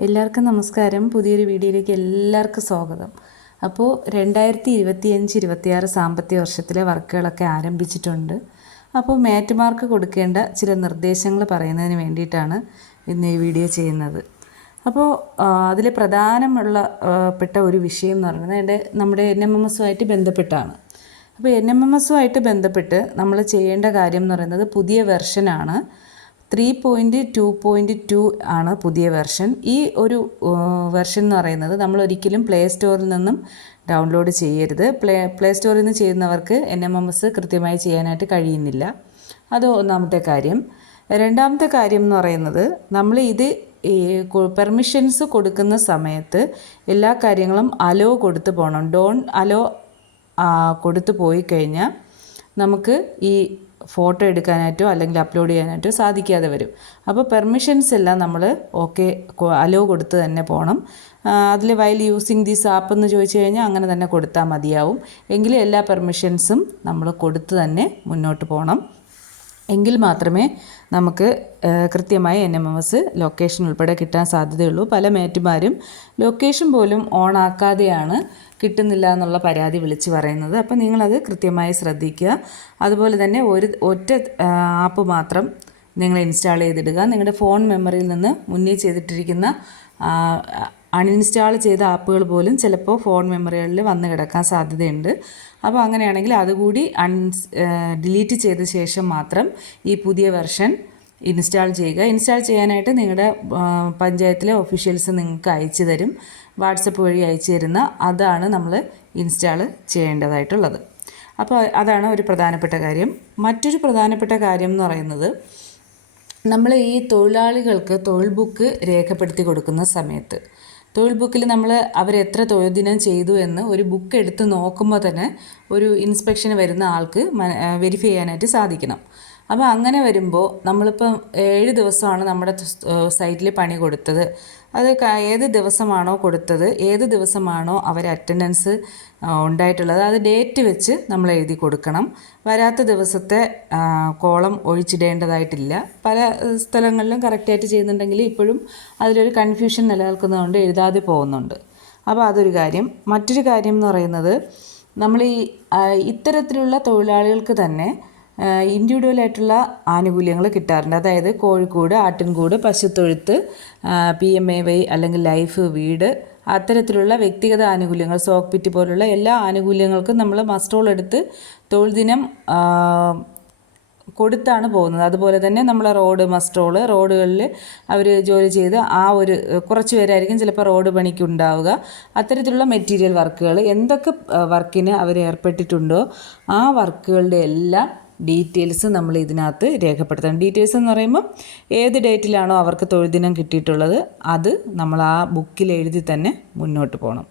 എല്ലാവർക്കും നമസ്കാരം. പുതിയൊരു വീഡിയോയിലേക്ക് എല്ലാവർക്കും സ്വാഗതം. അപ്പോൾ 2025-26 സാമ്പത്തിക വർഷത്തിലെ വർക്കുകളൊക്കെ ആരംഭിച്ചിട്ടുണ്ട്. അപ്പോൾ മേറ്റുമാർക്ക് കൊടുക്കേണ്ട ചില നിർദ്ദേശങ്ങൾ പറയുന്നതിന് വേണ്ടിയിട്ടാണ് ഇന്ന് ഈ വീഡിയോ ചെയ്യുന്നത്. അപ്പോൾ അതിൽ പെട്ട ഒരു വിഷയം എന്ന് പറയുന്നത് നമ്മുടെ NMMS-ഉമായിട്ട് ബന്ധപ്പെട്ടാണ്. അപ്പോൾ NMMS-ഉമായിട്ട് ബന്ധപ്പെട്ട് നമ്മൾ ചെയ്യേണ്ട കാര്യം എന്ന് പറയുന്നത് പുതിയ വെർഷനാണ്. 3.2.2 ആണ് പുതിയ വെർഷൻ. ഈ ഒരു വെർഷൻ എന്ന് പറയുന്നത് നമ്മൾ ഒരിക്കലും പ്ലേ സ്റ്റോറിൽ നിന്നും ഡൗൺലോഡ് ചെയ്യരുത്. പ്ലേ സ്റ്റോറിൽ നിന്ന് ചെയ്യുന്നവർക്ക് NMMS കൃത്യമായി ചെയ്യാനായിട്ട് കഴിയുന്നില്ല. അത് ഒന്നാമത്തെ കാര്യം. രണ്ടാമത്തെ കാര്യം എന്ന് പറയുന്നത് നമ്മൾ പെർമിഷൻസ് കൊടുക്കുന്ന സമയത്ത് എല്ലാ കാര്യങ്ങളും അലോ കൊടുത്ത് പോകണം. ഡോൺ അലോ കൊടുത്ത് പോയി കഴിഞ്ഞാൽ നമുക്ക് ഈ ഫോട്ടോ എടുക്കാനായിട്ടോ അല്ലെങ്കിൽ അപ്ലോഡ് ചെയ്യാനായിട്ടോ സാധിക്കാതെ വരും. അപ്പോൾ പെർമിഷൻസ് എല്ലാം നമ്മൾ അലോ കൊടുത്ത് തന്നെ പോകണം. അതിൽ വൈൽ യൂസിങ് ദിസ് ആപ്പ് എന്ന് ചോദിച്ചു കഴിഞ്ഞാൽ അങ്ങനെ തന്നെ കൊടുത്താൽ മതിയാവും. എങ്കിലും എല്ലാ പെർമിഷൻസും നമ്മൾ കൊടുത്ത് തന്നെ മുന്നോട്ട് പോകണം. എങ്കിൽ മാത്രമേ നമുക്ക് കൃത്യമായി NMMS ലൊക്കേഷൻ ഉൾപ്പെടെ കിട്ടാൻ സാധ്യതയുള്ളൂ. പല മേറ്റുമാരും ലൊക്കേഷൻ പോലും ഓൺ ആക്കാതെയാണ് കിട്ടുന്നില്ല എന്നുള്ള പരാതി വിളിച്ച് പറയുന്നത്. അപ്പോൾ നിങ്ങളത് കൃത്യമായി ശ്രദ്ധിക്കുക. അതുപോലെ തന്നെ ഒറ്റ ആപ്പ് മാത്രം നിങ്ങൾ ഇൻസ്റ്റാൾ ചെയ്തിടുക. നിങ്ങളുടെ ഫോൺ മെമ്മറിയിൽ നിന്ന് മുന്നേ ചെയ്തിട്ടിരിക്കുന്ന അൺഇൻസ്റ്റാൾ ചെയ്ത ആപ്പുകൾ പോലും ചിലപ്പോൾ ഫോൺ മെമ്മറികളിൽ വന്ന് കിടക്കാൻ സാധ്യതയുണ്ട്. അപ്പോൾ അങ്ങനെയാണെങ്കിൽ അതുകൂടി ഡിലീറ്റ് ചെയ്ത ശേഷം മാത്രം ഈ പുതിയ വെർഷൻ ഇൻസ്റ്റാൾ ചെയ്യുക. ഇൻസ്റ്റാൾ ചെയ്യാനായിട്ട് നിങ്ങളുടെ പഞ്ചായത്തിലെ ഒഫീഷ്യൽസ് നിങ്ങൾക്ക് അയച്ചു തരും. വാട്സപ്പ് വഴി അയച്ചു തരുന്ന അതാണ് നമ്മൾ ഇൻസ്റ്റാൾ ചെയ്യേണ്ടതായിട്ടുള്ളത്. അപ്പോൾ അതാണ് ഒരു പ്രധാനപ്പെട്ട കാര്യം. മറ്റൊരു പ്രധാനപ്പെട്ട കാര്യം എന്ന് പറയുന്നത് നമ്മൾ ഈ തൊഴിലാളികൾക്ക് തൊഴിൽ ബുക്ക് രേഖപ്പെടുത്തി കൊടുക്കുന്ന സമയത്ത് തൊഴിൽ ബുക്കിൽ അവരെത്ര തൊഴിൽ ദിനം ചെയ്തു എന്ന് ഒരു ബുക്ക് എടുത്ത് നോക്കുമ്പോൾ തന്നെ ഒരു ഇൻസ്പെക്ഷന് വരുന്ന ആൾക്ക് വെരിഫൈ ചെയ്യാനായിട്ട് സാധിക്കണം. അപ്പോൾ അങ്ങനെ വരുമ്പോൾ നമ്മളിപ്പം 7 ദിവസമാണ് നമ്മുടെ സൈറ്റിൽ പണി കൊടുത്തത്. അത് ഏത് ദിവസമാണോ കൊടുത്തത്, ഏത് ദിവസമാണോ അവർ അറ്റൻഡൻസ് ഉണ്ടായിട്ടുള്ളത്, അത് ഡേറ്റ് വെച്ച് നമ്മൾ എഴുതി കൊടുക്കണം. വരാത്ത ദിവസത്തെ കോളം ഒഴിച്ചിടേണ്ടതായിട്ടില്ല. പല സ്ഥലങ്ങളിലും കറക്റ്റായിട്ട് ചെയ്യുന്നുണ്ടെങ്കിൽ ഇപ്പോഴും അതിലൊരു കൺഫ്യൂഷൻ നിലനിൽക്കുന്നതുകൊണ്ട് എഴുതാതെ പോകുന്നുണ്ട്. അപ്പോൾ അതൊരു കാര്യം. മറ്റൊരു കാര്യം എന്ന് പറയുന്നത് നമ്മൾ ഇത്തരത്തിലുള്ള തൊഴിലാളികൾക്ക് തന്നെ ഇൻഡിവിജ്വലായിട്ടുള്ള ആനുകൂല്യങ്ങൾ കിട്ടാറുണ്ട്. അതായത് കോഴിക്കോട്, ആട്ടിൻകൂട്, പശുത്തൊഴുത്ത്, PMAY അല്ലെങ്കിൽ ലൈഫ്, വീട്, അത്തരത്തിലുള്ള വ്യക്തിഗത ആനുകൂല്യങ്ങൾ, സോക്പിറ്റ് പോലുള്ള എല്ലാ ആനുകൂല്യങ്ങൾക്കും നമ്മൾ മസ്റ്റോൾ എടുത്ത് തൊഴിൽ ദിനം കൊടുത്താണ് പോകുന്നത്. അതുപോലെ തന്നെ നമ്മൾ റോഡുകളിൽ അവർ ജോലി ചെയ്ത് കുറച്ച് പേരായിരിക്കും ചിലപ്പോൾ റോഡ് പണിക്ക് ഉണ്ടാവുക. അത്തരത്തിലുള്ള മെറ്റീരിയൽ വർക്കുകൾ, എന്തൊക്കെ വർക്കിന് അവർ ഏർപ്പെട്ടിട്ടുണ്ടോ ആ വർക്കുകളുടെ എല്ലാം ഡീറ്റെയിൽസ് നമ്മൾ ഇതിനകത്ത് രേഖപ്പെടുത്തണം. ഡീറ്റെയിൽസ് എന്ന് പറയുമ്പോൾ ഏത് ഡേറ്റിലാണോ അവർക്ക് തൊഴിൽ ദിനം കിട്ടിയിട്ടുള്ളത് അത് നമ്മൾ ആ ബുക്കിൽ എഴുതി തന്നെ മുന്നോട്ട് പോകണം.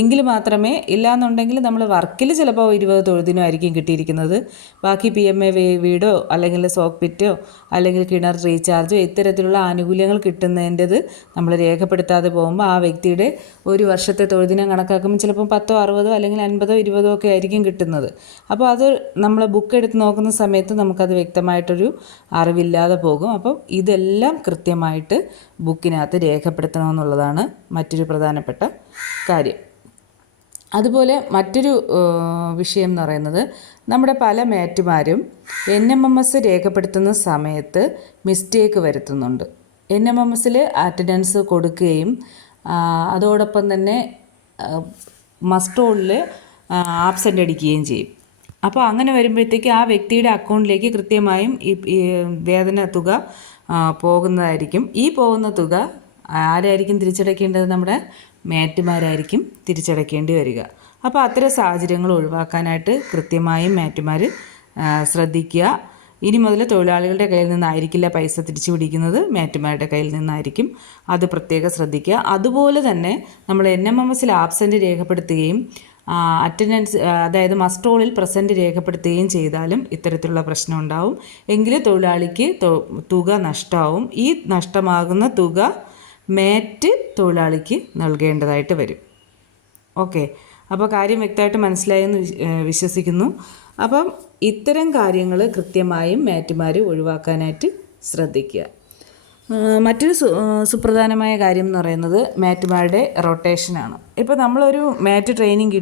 എങ്കിൽ മാത്രമേ, ഇല്ലയെന്നുണ്ടെങ്കിൽ നമ്മൾ വർക്കിൽ ചിലപ്പോൾ 20 തൊഴിൽ ദിനമായിരിക്കും കിട്ടിയിരിക്കുന്നത്. ബാക്കി PMAY വീടോ അല്ലെങ്കിൽ സോക്പിറ്റോ അല്ലെങ്കിൽ കിണർ റീചാർജോ ഇത്തരത്തിലുള്ള ആനുകൂല്യങ്ങൾ കിട്ടുന്നതിൻ്റെത് നമ്മൾ രേഖപ്പെടുത്താതെ പോകുമ്പോൾ ആ വ്യക്തിയുടെ ഒരു വർഷത്തെ തൊഴിൽ ദിനം കണക്കാക്കുമ്പോൾ ചിലപ്പോൾ 10, 60 അല്ലെങ്കിൽ 50, 20 ഒക്കെ ആയിരിക്കും കിട്ടുന്നത്. അപ്പോൾ അത് നമ്മൾ ബുക്ക് എടുത്ത് നോക്കുന്ന സമയത്ത് നമുക്കത് വ്യക്തമായിട്ടൊരു അറിവില്ലാതെ പോകും. അപ്പം ഇതെല്ലാം കൃത്യമായിട്ട് ബുക്കിനകത്ത് രേഖപ്പെടുത്തണമെന്നുള്ളതാണ് മറ്റൊരു പ്രധാനപ്പെട്ട കാര്യം. അതുപോലെ മറ്റൊരു വിഷയം എന്ന് പറയുന്നത് നമ്മുടെ പല മേറ്റുമാരും NMMS രേഖപ്പെടുത്തുന്ന സമയത്ത് മിസ്റ്റേക്ക് വരുത്തുന്നുണ്ട്. NMMSൽ അറ്റൻഡൻസ് കൊടുക്കുകയും അതോടൊപ്പം തന്നെ മസ്റ്റോളിൽ ആബ്സെൻ്റ് അടിക്കുകയും ചെയ്യും. അപ്പോൾ അങ്ങനെ വരുമ്പോഴത്തേക്ക് ആ വ്യക്തിയുടെ അക്കൗണ്ടിലേക്ക് കൃത്യമായും ഈ വേതന തുക പോകുന്നതായിരിക്കും. ഈ പോകുന്ന തുക ആരായിരിക്കും തിരിച്ചടയ്ക്കേണ്ടത്? നമ്മുടെ മേറ്റുമാരായിരിക്കും തിരിച്ചടയ്ക്കേണ്ടി വരിക. അപ്പോൾ അത്തരം സാഹചര്യങ്ങൾ ഒഴിവാക്കാനായിട്ട് കൃത്യമായും മേറ്റുമാർ ശ്രദ്ധിക്കുക. ഇനി മുതൽ തൊഴിലാളികളുടെ കയ്യിൽ നിന്നായിരിക്കില്ല പൈസ തിരിച്ചു പിടിക്കുന്നത്, മേറ്റുമാരുടെ കയ്യിൽ നിന്നായിരിക്കും. അത് പ്രത്യേകം ശ്രദ്ധിക്കുക. അതുപോലെ തന്നെ നമ്മൾ NMMSൽ ആബ്സെൻ്റ് രേഖപ്പെടുത്തുകയും അറ്റൻഡൻസ്, അതായത് മസ്റ്റോളിൽ പ്രസൻറ്റ് രേഖപ്പെടുത്തുകയും ചെയ്താലും ഇത്തരത്തിലുള്ള പ്രശ്നം ഉണ്ടാവും. എങ്കിൽ തൊഴിലാളിക്ക് തുക നഷ്ടമാവും. ഈ നഷ്ടമാകുന്ന തുക മേറ്റ് തൊഴിലാളിക്ക് നൽകേണ്ടതായിട്ട് വരും. ഓക്കെ, അപ്പോൾ കാര്യം വ്യക്തമായിട്ട് മനസ്സിലായെന്ന് വിശ്വസിക്കുന്നു. അപ്പം ഇത്തരം കാര്യങ്ങൾ കൃത്യമായും മേറ്റുമാർ ഒഴിവാക്കാനായിട്ട് ശ്രദ്ധിക്കുക. മറ്റൊരു സുപ്രധാനമായ കാര്യം എന്ന് പറയുന്നത് മാറ്റുമാരുടെ റൊട്ടേഷനാണ്. ഇപ്പോൾ നമ്മളൊരു മാറ്റ് ട്രെയിനിങ്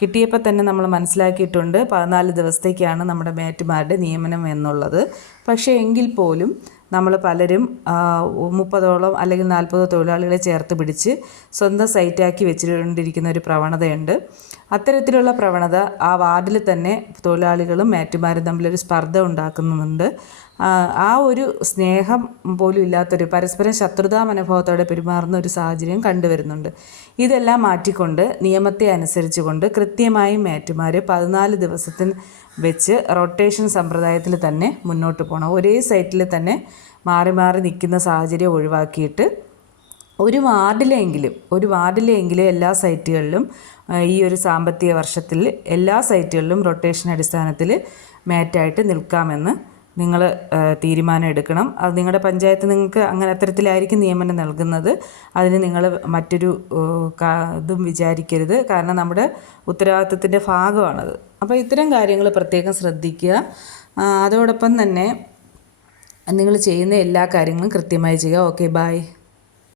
കിട്ടിയപ്പോൾ തന്നെ നമ്മൾ മനസ്സിലാക്കിയിട്ടുണ്ട് 14 ദിവസത്തേക്കാണ് നമ്മുടെ മാറ്റുമാരുടെ നിയമനം എന്നുള്ളത്. പക്ഷേ എങ്കിൽ പോലും നമ്മൾ പലരും 30ഓളം അല്ലെങ്കിൽ 40 തൊഴിലാളികളെ ചേർത്ത് പിടിച്ച് സ്വന്തം സൈറ്റാക്കി വെച്ചുകൊണ്ടിരിക്കുന്ന ഒരു പ്രവണതയുണ്ട്. അത്തരത്തിലുള്ള പ്രവണത ആ വാർഡിൽ തന്നെ തൊഴിലാളികളും മാറ്റുമാരും തമ്മിലൊരു സ്പർദ്ധ ഉണ്ടാക്കുന്നുണ്ട്. ആ ഒരു സ്നേഹം പോലും ഇല്ലാത്തൊരു പരസ്പരം ശത്രുതാ മനോഭാവത്തോടെ പെരുമാറുന്ന ഒരു സാഹചര്യം കണ്ടുവരുന്നുണ്ട്. ഇതെല്ലാം മാറ്റിക്കൊണ്ട് നിയമത്തെ അനുസരിച്ചുകൊണ്ട് കൃത്യമായും മാറ്റുമാർ 14 ദിവസത്തിന് വെച്ച് റൊട്ടേഷൻ സമ്പ്രദായത്തിൽ തന്നെ മുന്നോട്ട് പോകണം. ഒരേ സൈറ്റിൽ തന്നെ മാറി മാറി നിൽക്കുന്ന സാഹചര്യം ഒഴിവാക്കിയിട്ട് ഒരു വാർഡിലെങ്കിലും എല്ലാ സൈറ്റുകളിലും ഈ ഒരു സാമ്പത്തിക വർഷത്തിൽ എല്ലാ സൈറ്റുകളിലും റൊട്ടേഷൻ അടിസ്ഥാനത്തിൽ മാറ്റായിട്ട് നിൽക്കാമെന്ന് നിങ്ങൾ തീരുമാനം എടുക്കണം. അത് നിങ്ങളുടെ പഞ്ചായത്ത് നിങ്ങൾക്ക് അങ്ങനെ അത്തരത്തിലായിരിക്കും നിയമനം നൽകുന്നത്. അതിന് നിങ്ങൾ മറ്റൊരു ഇതും വിചാരിക്കരുത്. കാരണം നമ്മുടെ ഉത്തരവാദിത്വത്തിൻ്റെ ഭാഗമാണത്. അപ്പോൾ ഇത്തരം കാര്യങ്ങൾ പ്രത്യേകം ശ്രദ്ധിക്കുക. അതോടൊപ്പം തന്നെ നിങ്ങൾ ചെയ്യുന്ന എല്ലാ കാര്യങ്ങളും കൃത്യമായി ചെയ്യുക. Okay, by.